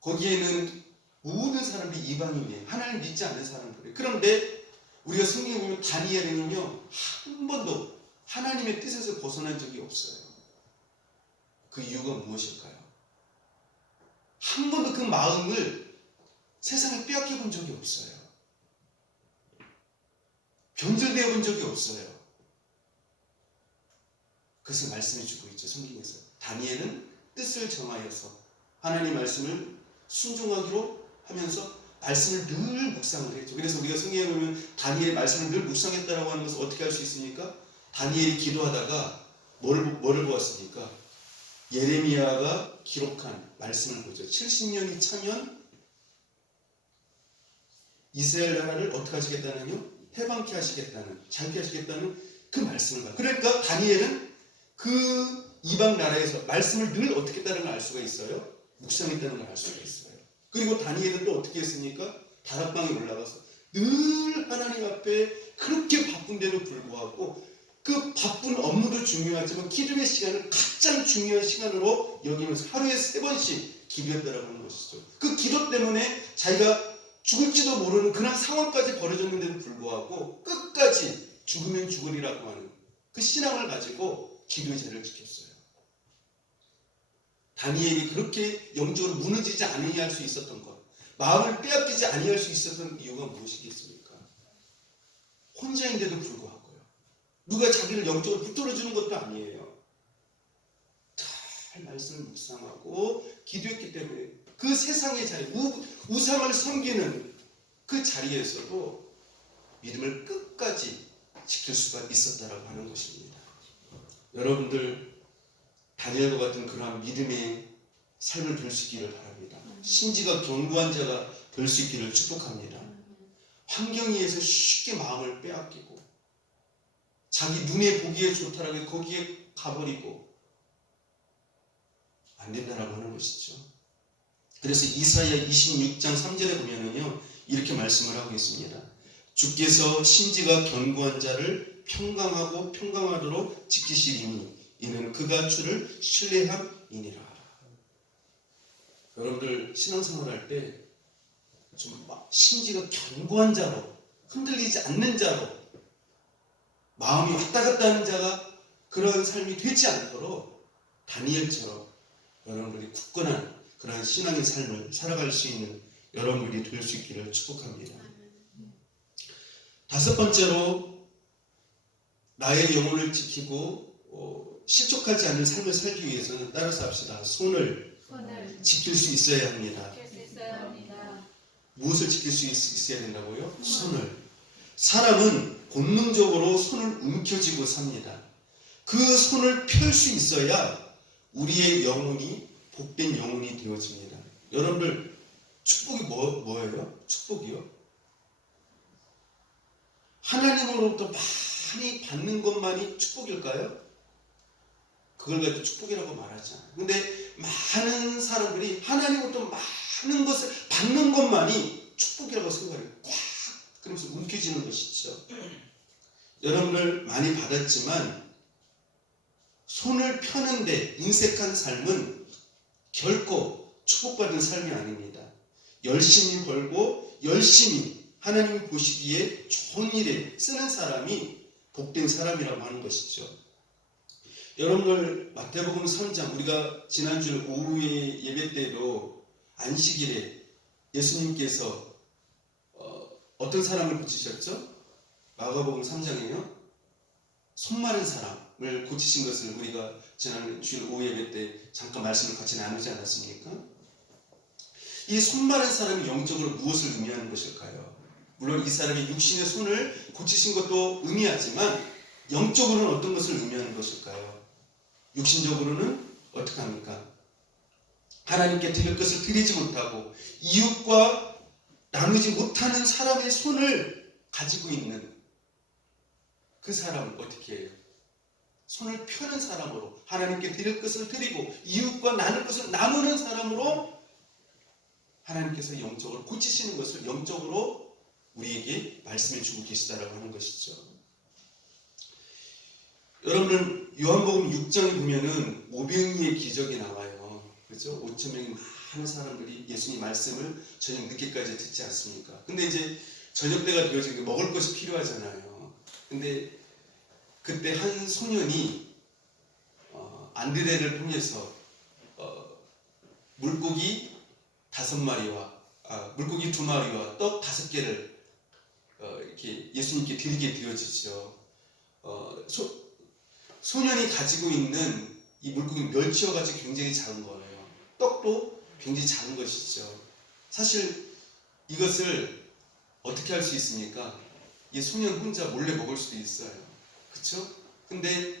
거기에는 모든 사람들이 이방인이에요. 하나님 믿지 않는 사람들이에요. 그런데 우리가 성경에 보면 다니엘은요 한 번도 하나님의 뜻에서 벗어난 적이 없어요. 그 이유가 무엇일까요? 한 번도 그 마음을 세상에 빼앗겨 본 적이 없어요. 변질되어 본 적이 없어요. 그것을 말씀해 주고 있죠. 성경에서 다니엘은 뜻을 정하여서 하나님 말씀을 순종하기로 하면서 말씀을 늘 묵상을 했죠. 그래서 우리가 성경에 보면 다니엘의 말씀을 늘 묵상했다라고 하는 것을 어떻게 알 수 있습니까? 다니엘이 기도하다가 뭐를 보았습니까? 예레미야가 기록한 말씀을 보죠. 70년이 차면 이스라엘 나라를 어떻게 하시겠다는요? 해방케 하시겠다는, 자유케 하시겠다는 그 말씀을 봐요. 그러니까 다니엘은 그 이방 나라에서 말씀을 늘 어떻게 했다는 걸 알 수가 있어요? 묵상했다는 걸 알 수가 있어요. 그리고 다니엘은 또 어떻게 했습니까? 다락방에 올라가서 늘 하나님 앞에 그렇게 바쁜데도 불구하고 그 바쁜 업무도 중요하지만 기도의 시간을 가장 중요한 시간으로 여기면서 하루에 3번씩 기도했다라고 하는 것이죠. 그 기도 때문에 자기가 죽을지도 모르는 그런 상황까지 벌어졌는데도 불구하고 끝까지 죽으면 죽으리라고 하는 그 신앙을 가지고 기도의 자리를 지켰어요. 다니엘이 그렇게 영적으로 무너지지 아니할 수 있었던 것, 마음을 빼앗기지 아니할 수 있었던 이유가 무엇이겠습니까? 혼자인데도 불구하고요. 누가 자기를 영적으로 붙들어주는 것도 아니에요. 잘 말씀을 묵상하고 기도했기 때문에 그 세상의 자리, 우상을 섬기는 그 자리에서도 믿음을 끝까지 지킬 수가 있었다라고 하는 것입니다. 여러분들 다니엘과 같은 그러한 믿음의 삶을 될 수 있기를 바랍니다. 심지가 견고한 자가 될 수 있기를 축복합니다. 환경에 의해서 쉽게 마음을 빼앗기고 자기 눈에 보기에 좋다라고 거기에 가버리고 안 된다라고 하는 것이죠. 그래서 이사야 26장 3절에 보면은요 이렇게 말씀을 하고 있습니다. 주께서 심지가 견고한 자를 평강하고 평강하도록 지키시리니 이는 그가 주를 신뢰함이니라. 여러분들 신앙생활 할 때 좀 심지가 견고한 자로 흔들리지 않는 자로 마음이 왔다 갔다 하는 자가 그런 삶이 되지 않도록 다니엘처럼 여러분들이 굳건한 그런 신앙의 삶을 살아갈 수 있는 여러분들이 될 수 있기를 축복합니다. 5번째로 나의 영혼을 지키고 실족하지 않는 삶을 살기 위해서는 따라서 합시다. 손을 지킬 수 있어야 합니다. 무엇을 지킬 수 있어야 된다고요? 손을. 사람은 본능적으로 손을 움켜쥐고 삽니다. 그 손을 펼 수 있어야 우리의 영혼이 복된 영혼이 되어집니다. 여러분들 축복이 뭐예요? 축복이요? 하나님으로부터 많이 받는 것만이 축복일까요? 그걸 가지고 축복이라고 말하지 않아요. 근데 많은 사람들이 하나님으로부터 많은 것을 받는 것만이 축복이라고 생각해요. 꽉 그러면서 움켜쥐는 것이죠. 여러분들 많이 받았지만 손을 펴는데 인색한 삶은 결코 축복받은 삶이 아닙니다. 열심히 벌고 열심히 하나님이 보시기에 좋은 일에 쓰는 사람이 복된 사람이라고 하는 것이죠. 여러분들 마태복음 3장, 우리가 지난주 오후에 예배 때도 안식일에 예수님께서 어떤 사람을 고치셨죠? 마가복음 3장에요. 손 마른 사람을 고치신 것을 우리가 지난 주일 오후 예배 때 잠깐 말씀을 같이 나누지 않았습니까? 이 손 마른 사람이 영적으로 무엇을 의미하는 것일까요? 물론 이 사람이 육신의 손을 고치신 것도 의미하지만 영적으로는 어떤 것을 의미하는 것일까요? 육신적으로는 어떻게 합니까? 하나님께 드릴 것을 드리지 못하고 이웃과 나누지 못하는 사람의 손을 가지고 있는 그 사람은 어떻게 해요? 손을 펴는 사람으로 하나님께 드릴 것을 드리고 이웃과 나눌 것을 나누는 사람으로 하나님께서 영적으로 고치시는 것을 영적으로 우리에게 말씀해 주고 계시다라고 하는 것이죠. 여러분은 요한복음 6장에 보면은 500명의 기적이 나와요. 그렇죠? 5,000명의 많은 사람들이 예수님 말씀을 저녁 늦게까지 듣지 않습니까? 근데 이제 저녁 때가 되어지고 먹을 것이 필요하잖아요. 근데 그때 한 소년이 안드레를 통해서 물고기 5마리와 물고기 2마리와 떡 5개를 이렇게 예수님께 드리게 되어지죠. 소년이 가지고 있는 이 물고기 멸치어가지고 굉장히 작은 거예요. 떡도 굉장히 작은 것이죠. 사실 이것을 어떻게 할 수 있습니까? 이 소년 혼자 몰래 먹을 수도 있어요. 그렇죠? 근데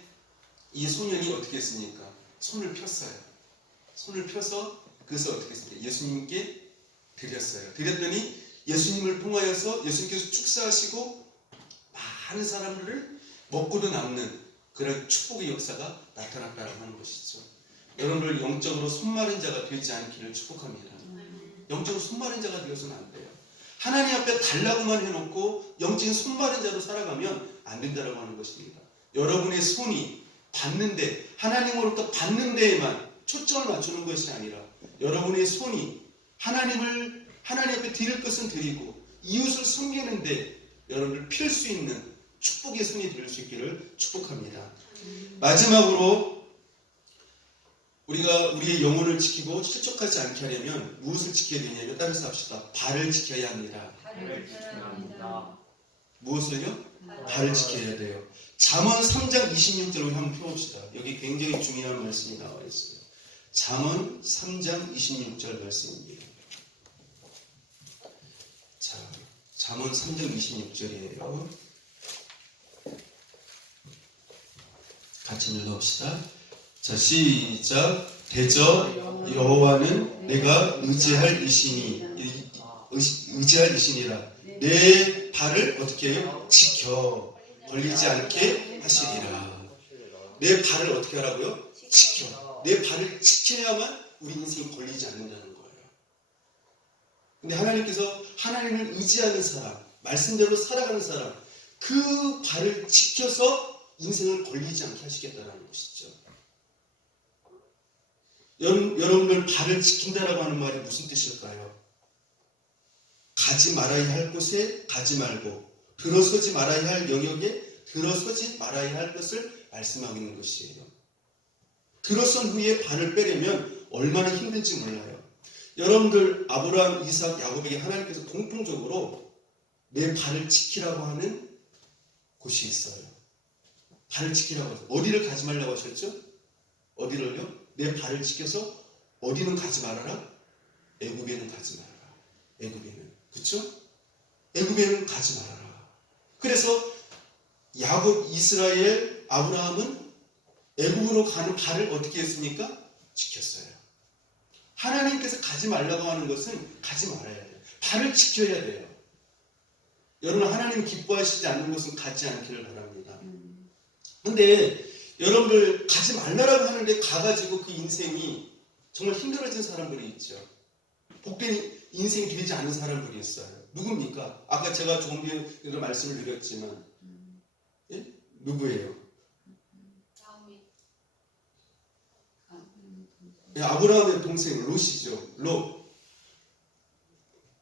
이 소년이 어떻게 했습니까? 손을 폈어요. 손을 펴서 그것을 어떻게 했습니까? 예수님께 드렸어요. 드렸더니 예수님을 통하여서 예수님께서 축사하시고 많은 사람들을 먹고도 남는 그런 축복의 역사가 나타났다고 하는 것이죠. 여러분들 영적으로 손마른 자가 되지 않기를 축복합니다. 영적으로 손마른 자가 되어서는 안 돼요. 하나님 앞에 달라고만 해놓고 영적인 손마른 자로 살아가면 안 된다고 하는 것입니다. 여러분의 손이 받는데 하나님으로부터 받는 데에만 초점을 맞추는 것이 아니라 여러분의 손이 하나님 앞에 드릴 것은 드리고 이웃을 섬기는데 여러분을 필 수 있는 축복의 손이 될 수 있기를 축복합니다. 마지막으로 우리가 우리의 영혼을 지키고 실족하지 않게 하려면 무엇을 지켜야 되냐면 따라서 합시다. 발을 지켜야 합니다. 발을 지켜야 합니다. 무엇을요? 발을 지켜야 돼요. 잠언 3장 26절을 한번 펴봅시다. 여기 굉장히 중요한 말씀이 나와 있어요. 잠언 3장 26절 말씀입니다. 자, 잠언 3장 26절이에요. 같이 읽어봅시다. 자, 시작. 대저 여호와는 내가 의지할 이시니라. 내 발을 어떻게 해요? 지켜 걸리지 않게 하시리라. 내 발을 어떻게 하라고요? 지켜. 내 발을 지켜야만 우리 인생이 걸리지 않는다는 거예요. 근데 하나님께서 하나님을 의지하는 사람, 말씀대로 살아가는 사람, 그 발을 지켜서 인생을 걸리지 않게 하시겠다는 것이죠. 여러분들 발을 지킨다라고 하는 말이 무슨 뜻일까요? 가지 말아야 할 곳에 가지 말고 들어서지 말아야 할 영역에 들어서지 말아야 할 것을 말씀하고 있는 것이에요. 들어선 후에 발을 빼려면 얼마나 힘든지 몰라요. 여러분들 아브라함, 이삭, 야곱에게 하나님께서 공통적으로 내 발을 지키라고 하는 곳이 있어요. 발을 지키라고 하셨어요. 어디를 가지 말라고 하셨죠? 어디를요? 내 발을 지켜서 어디는 가지 말아라? 애굽에는 가지 말아라. 애굽에는. 그렇죠? 애굽에는 가지 말아라. 그래서 야곱, 이스라엘, 아브라함은 애굽으로 가는 발을 어떻게 했습니까? 지켰어요. 하나님께서 가지 말라고 하는 것은 가지 말아야 돼요. 발을 지켜야 돼요. 여러분 하나님 기뻐하시지 않는 것은 가지 않기를 바랍니다. 근데 여러분들 가지 말라라고 하는데 가가지고 그 인생이 정말 힘들어진 사람들이 있죠. 복된 인생이 되지 않은 사람들이 있어요. 누굽니까? 아까 제가 조금 전에 말씀을 드렸지만 누구예요? 나오미. 네, 아브라함의 동생 롯이죠. 롯.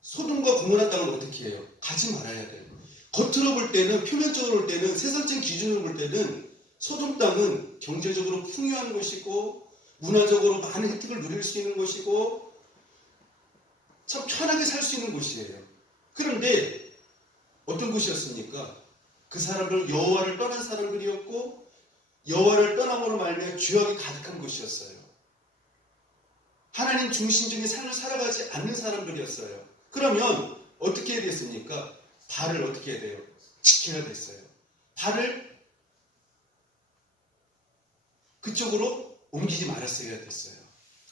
소돔과 고모라 땅을 어떻게 해요? 가지 말아야 돼요. 겉으로 볼 때는, 표면적으로 볼 때는, 세상적인 기준으로 볼 때는 소돔 땅은 경제적으로 풍요한 곳이고 문화적으로 많은 혜택을 누릴 수 있는 곳이고 참 편하게 살 수 있는 곳이에요. 그런데 어떤 곳이었습니까? 그 사람들 여호와를 떠난 사람들이었고 여호와를 떠남으로 말미암아 죄악이 가득한 곳이었어요. 하나님 중심적인 삶을 살아가지 않는 사람들이었어요. 그러면 어떻게 해야 됐습니까? 발을 어떻게 해야 돼요? 지켜야 됐어요. 발을 그쪽으로 옮기지 말았어야 됐어요.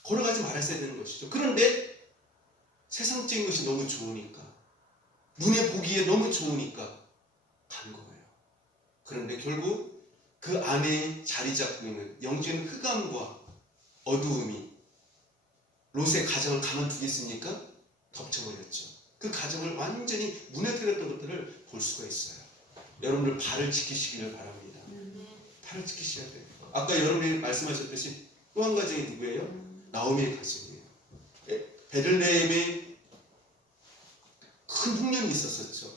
걸어가지 말았어야 되는 것이죠. 그런데 세상적인 것이 너무 좋으니까, 눈에 보기에 너무 좋으니까 간 거예요. 그런데 결국 그 안에 자리 잡고 있는 영적인 흑암과 어두움이 롯의 가정을 가만두겠습니까? 덮쳐버렸죠. 그 가정을 완전히 무너뜨렸던 것들을 볼 수가 있어요. 여러분들 발을 지키시기를 바랍니다. 발을 지키셔야 돼요. 아까 여러분이 말씀하셨듯이 또 한 가정이 누구예요? 나오미의 가정이에요. 베들레헴에 큰 흉년이 있었었죠.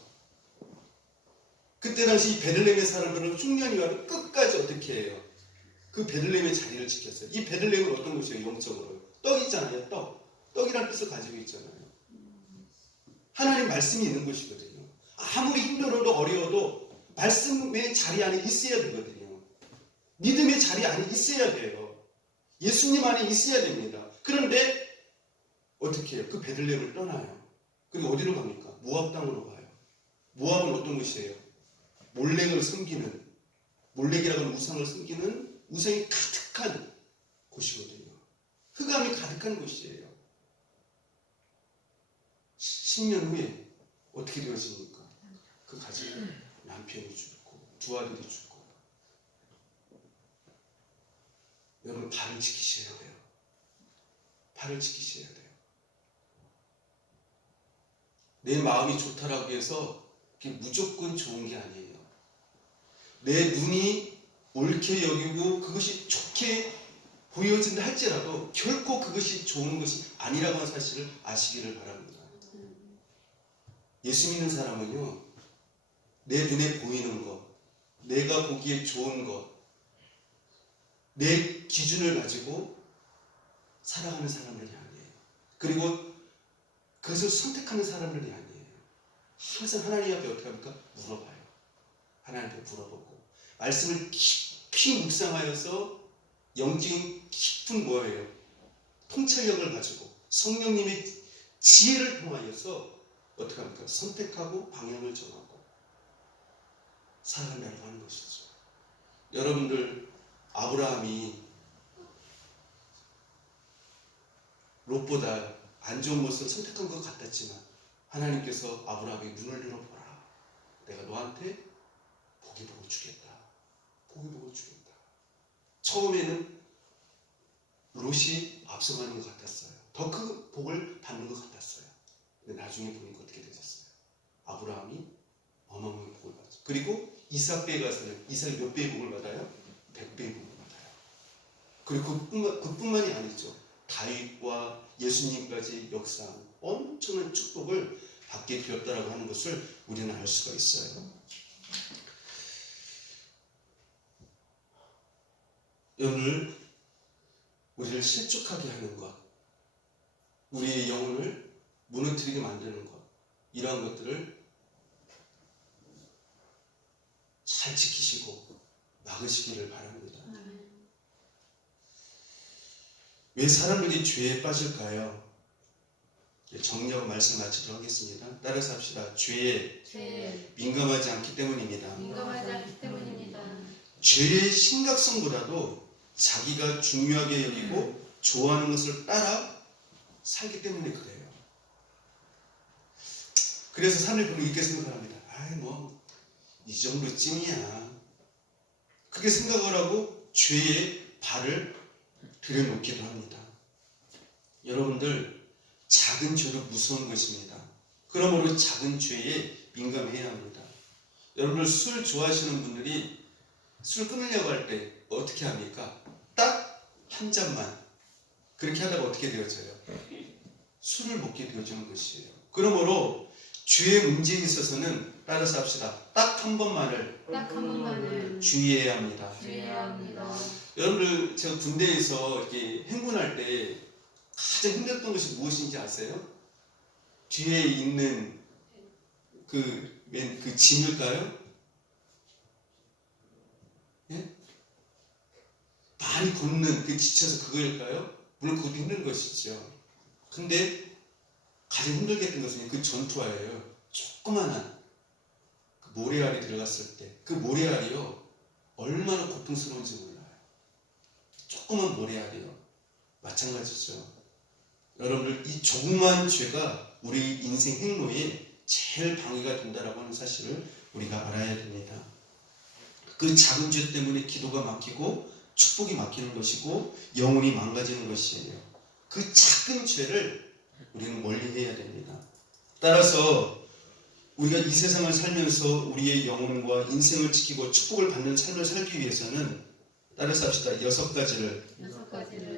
그때 당시 이 베들레헴의 사람들은 흉년이 와도 끝까지 어떻게 해요? 그 베들레헴의 자리를 지켰어요. 이 베들레헴은 어떤 곳이에요? 영적으로 떡이잖아요. 떡이라는 뜻을 가지고 있잖아요. 하나님 말씀이 있는 곳이거든요. 아무리 힘들어도 어려워도 말씀의 자리 안에 있어야 되거든요. 믿음의 자리 안에 있어야 돼요. 예수님 안에 있어야 됩니다. 그런데 어떻게 해요? 그 베들레헴을 떠나요. 그리고 어디로 갑니까? 모압 땅으로 가요. 모압은 어떤 곳이에요? 몰렉을 섬기는, 몰렉이라고 하는 우상을 섬기는 우상이 가득한 곳이거든요. 흑암이 가득한 곳이에요. 10년 후에 어떻게 되어집니까? 그 가정에 남편이 죽고 두 아들이 죽고. 여러분 발을 지키셔야 돼요. 발을 지키셔야 돼요. 내 마음이 좋다라고 해서 그게 무조건 좋은 게 아니에요. 내 눈이 옳게 여기고 그것이 좋게 보여진다 할지라도 결코 그것이 좋은 것이 아니라고 하는 사실을 아시기를 바랍니다. 예수 믿는 사람은요, 내 눈에 보이는 것, 내가 보기에 좋은 것, 내 기준을 가지고 살아가는 사람들이 아니에요. 그리고 그것을 선택하는 사람들이 아니에요. 항상 하나님 앞에 어떻게 합니까? 물어봐요. 하나님 앞에 물어보고 말씀을 깊이 묵상하여서 영적인 깊은 뭐예요? 통찰력을 가지고 성령님의 지혜를 통하여서 어떻게 합니까? 선택하고 방향을 정하고 살아가려고 하는 것이죠. 여러분들 아브라함이 롯보다 안 좋은 것을 선택한 것 같았지만 하나님께서 아브라함의 눈을 열어보라. 내가 너한테 복이 복을 주겠다. 복이 복을 주겠다. 처음에는 롯이 앞서가는 것 같았어요. 더 큰 복을 받는 것 같았어요. 근데 나중에 보니까 어떻게 되셨어요? 아브라함이 어마어마한 복을 받았죠. 그리고 이삭 배에 가서는 이삭이 몇 배의 복을 받아요? 100배의 복을 받아요. 그리고 그뿐만이 아니죠. 다윗과 예수님까지 역사한 엄청난 축복을 받게 되었다라고 하는 것을 우리는 알 수가 있어요. 오늘 우리를 실족하게 하는 것, 우리의 영혼을 무너뜨리게 만드는 것, 이러한 것들을 잘 지키시고 막으시기를 바랍니다. 왜 사람들이 죄에 빠질까요? 정리하고 말씀 마치도록 하겠습니다. 따라서 합시다. 죄에 민감하지 않기 때문입니다. 죄의 심각성보다도 자기가 중요하게 여기고 좋아하는 것을 따라 살기 때문에 그래요. 그래서 삶을 보면 이렇게 생각합니다. 아이 이 정도쯤이야. 그렇게 생각을 하고 죄에 발을 들여놓기도 합니다. 여러분들 작은 죄도 무서운 것입니다. 그러므로 작은 죄에 민감해야 합니다. 여러분들 술 좋아하시는 분들이 술 끊으려고 할 때 어떻게 합니까? 딱 한 잔만. 그렇게 하다가 어떻게 되어져요? 술을 먹게 되어지는 것이에요. 그러므로 죄의 문제에 있어서는 따라서 합시다. 딱 한 번만을 딱 한 번만을 주의해야 합니다. 주의해야 합니다. 여러분들 제가 군대에서 이렇게 행군할 때 가장 힘들었던 것이 무엇인지 아세요? 뒤에 있는 그 짐일까요? 예? 많이 걷는 그 지쳐서 그거일까요? 물론 그것도 힘든 것이죠. 근데 가장 힘들게 했던 것은 그 전투화예요. 조그만한 그 모래알이 들어갔을 때 그 모래알이요 얼마나 고통스러운지 몰라요. 조그만 모래알이요. 마찬가지죠. 여러분들 이 조그만 죄가 우리 인생 행로에 제일 방해가 된다라고 하는 사실을 우리가 알아야 됩니다. 그 작은 죄 때문에 기도가 막히고 축복이 막히는 것이고 영혼이 망가지는 것이에요. 그 작은 죄를 우리는 멀리해야 됩니다. 따라서 우리가 이 세상을 살면서 우리의 영혼과 인생을 지키고 축복을 받는 삶을 살기 위해서는 따라서 합시다. 6가지를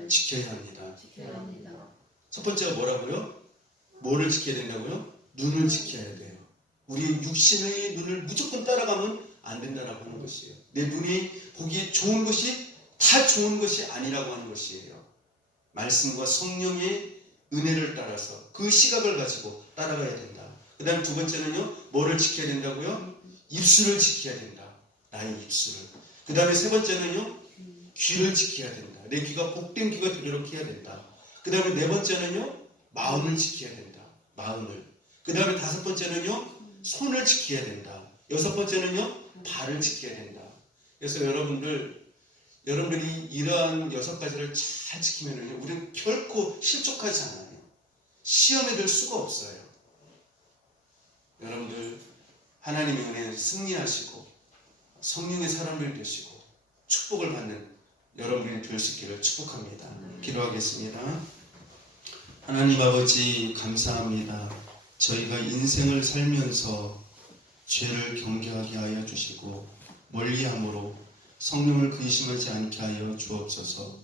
지켜야 합니다. 지켜야 합니다. 첫 번째가 뭐라고요? 뭐를 지켜야 된다고요? 눈을 지켜야 돼요. 우리 육신의 눈을 무조건 따라가면 안 된다라고 하는 것이에요. 내 눈이 보기에 좋은 것이 다 좋은 것이 아니라고 하는 것이에요. 말씀과 성령의 은혜를 따라서 그 시각을 가지고 따라가야 된다. 그 다음 두 번째는요. 뭐를 지켜야 된다고요? 입술을 지켜야 된다. 나의 입술을. 그 다음에 세 번째는요. 귀를 지켜야 된다. 내 귀가 복된 귀가 되도록 해야 된다. 그 다음에 네 번째는요. 마음을 지켜야 된다. 마음을. 그 다음에 다섯 번째는요. 손을 지켜야 된다. 여섯 번째는요. 발을 지켜야 된다. 그래서 여러분들이 이러한 6가지를 잘 지키면요. 우리는 결코 실족하지 않아요. 시험에 들 수가 없어요. 여러분들 하나님의 은혜는 승리하시고 성령의 사람들 되시고 축복을 받는 여러분이 될 수 있기를 축복합니다. 기도하겠습니다. 하나님 아버지 감사합니다. 저희가 인생을 살면서 죄를 경계하게 하여 주시고 멀리함으로 성령을 근심하지 않게 하여 주옵소서.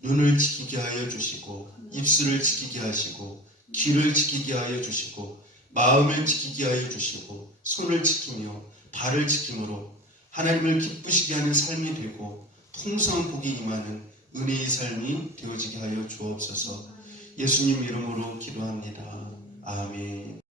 눈을 지키게 하여 주시고 입술을 지키게 하시고 귀를 지키게 하여 주시고 마음을 지키게 하여 주시고 손을 지키며 발을 지킴으로 하나님을 기쁘시게 하는 삶이 되고 풍성한 복이 임하는 은혜의 삶이 되어지게 하여 주옵소서. 예수님 이름으로 기도합니다. 아멘.